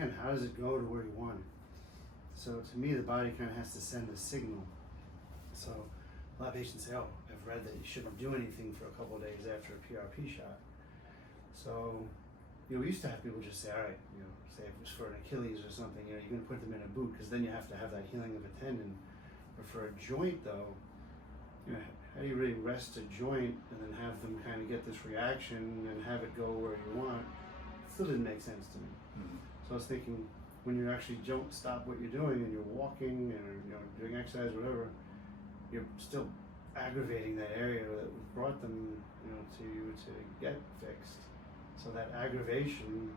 again, how does it go to where you want it? So to me, the body kind of has to send a signal. So a lot of patients say, oh, I've read that you shouldn't do anything for a couple of days after a PRP shot. So, we used to have people just say, all right, say if it was for an Achilles or something, you're going to put them in a boot because then you have to have that healing of a tendon. But for a joint though, how do you really rest a joint and then have them kind of get this reaction and have it go where you want? It still didn't make sense to me. Mm-hmm. So I was thinking, when you actually don't stop what you're doing and you're walking or doing exercise, whatever, you're still aggravating that area that brought them, to you to get fixed. So that aggravation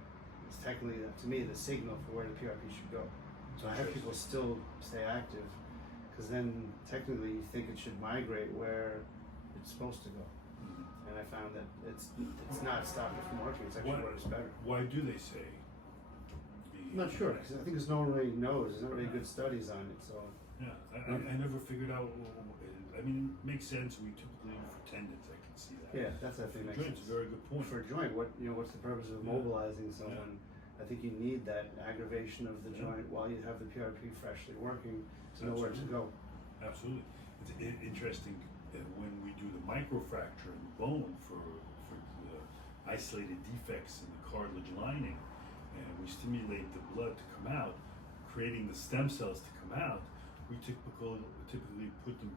is technically, to me, the signal for where the PRP should go. So I have people still stay active, because then technically you think it should migrate where it's supposed to go. Mm-hmm. And I found that it's not stopping it from working. It's actually works better. Why do they say? I'm not sure, because I think no one really knows. There's not really good studies on it. So yeah, I never figured out. I mean, it makes sense. We typically look for tendons. I can see that. Yeah, that's I think makes sense. Joint's a very good point. For a joint, what's the purpose of mobilizing someone? I think you need that aggravation of the joint while you have the PRP freshly working to know where to go. Absolutely. It's interesting when we do the microfracture in the bone for the isolated defects in the cartilage lining, and we stimulate the blood to come out, creating the stem cells to come out. We typically put the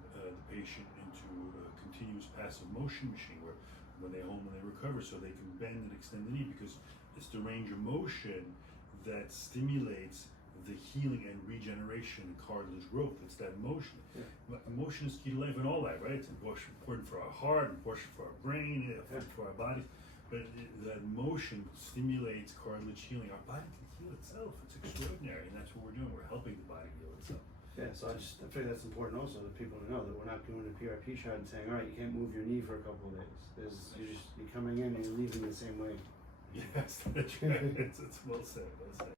patient into a continuous passive motion machine where when they home, when they recover, so they can bend and extend the knee, because it's the range of motion that stimulates the healing and regeneration and cartilage growth. It's that motion. Yeah. Motion is key to life and all that, right? It's important for our heart, important for our brain, important for our bodies. But that motion stimulates cartilage healing. Our body can heal itself. It's extraordinary, and that's what we're doing. We're helping the body heal itself. Yeah, so I figure that's important also that people to know that we're not doing a PRP shot and saying, all right, you can't move your knee for a couple of days. You're coming in and you're leaving the same way. Yes, that's right. It's well said. Well said.